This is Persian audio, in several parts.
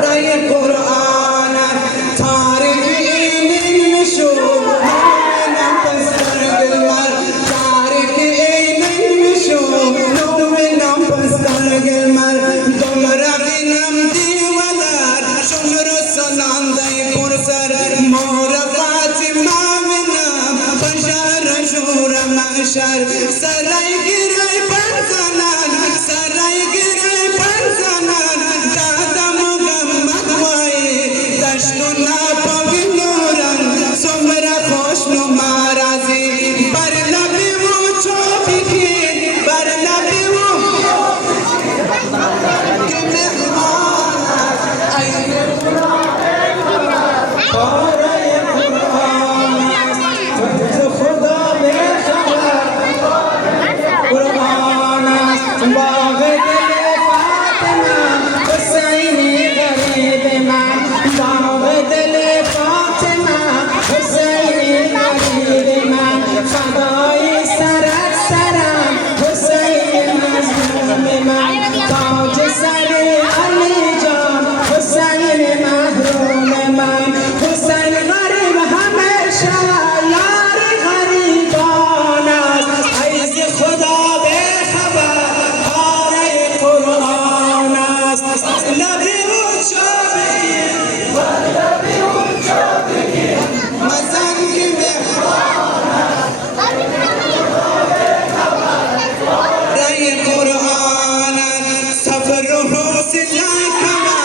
Raya لبی و چا بگی مزنگ رای قرآن صبر و حوصله کما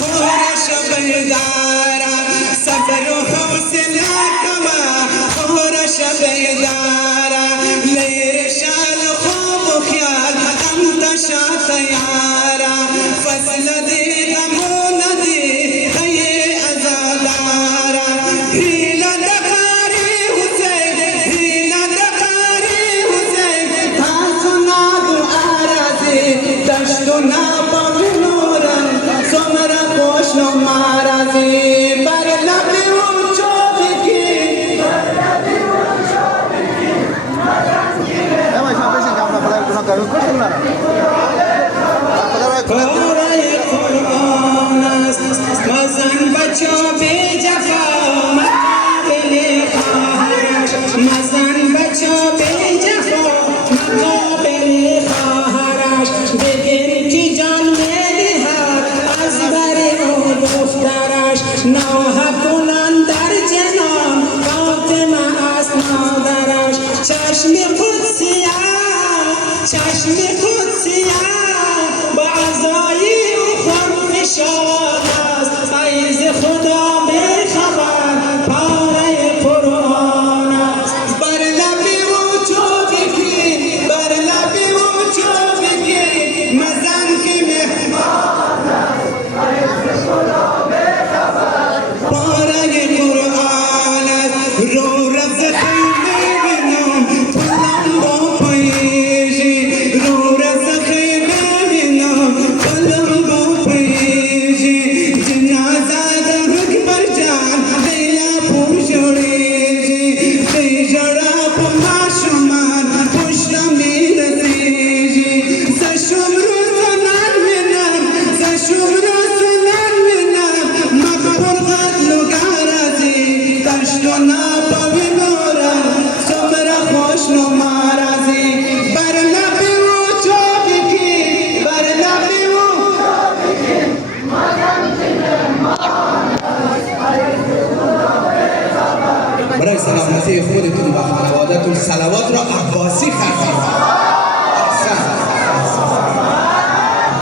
خورش بیدارا صبر و حوصله کما خورش بیدارا لیر شال خوب و خیال انتشا تیارا فصل دی غمو ندی خی ازادارا هیلا دقاری حسین هیلا دقاری حسین تاسنا دعارازی دشتو نابا نورن سمرا خوشنو مارازی بر لبی و چوبکی قرآن قرآن است مزن بچا بی جفا مقابل خواهرش مزن بچا بی جفا مقابل خواهرش بگیر کی جان میدهد از بر او دخترش نوح کنن در جنان فاطمه است مادرش چشم قدسیه با عزایی و خم نشان است عیز خدا بیخبر پاره قرآن است بر لبی و چوبکی بر لبی و چوبکی مزن که مهمان است عیز خدا بیخبر پاره قرآن است رو رز خیلی بینم پلم با پاییجی رو رز خیلی بینم پلم با پاییجی جنازه ده اکبر جان دیا پوشوریجی دیجرا پا ماشومان پشتم میرسیجی زشم روزنان منم زشم روزنان منم مخبر قتل و گرازی دشت و نابا بینورم سمرا خوشنو مارازی بر لبی و چوبکی بر لبی و برای سلامتی خودتون و خانوادتون صلوات را عباسی خرید.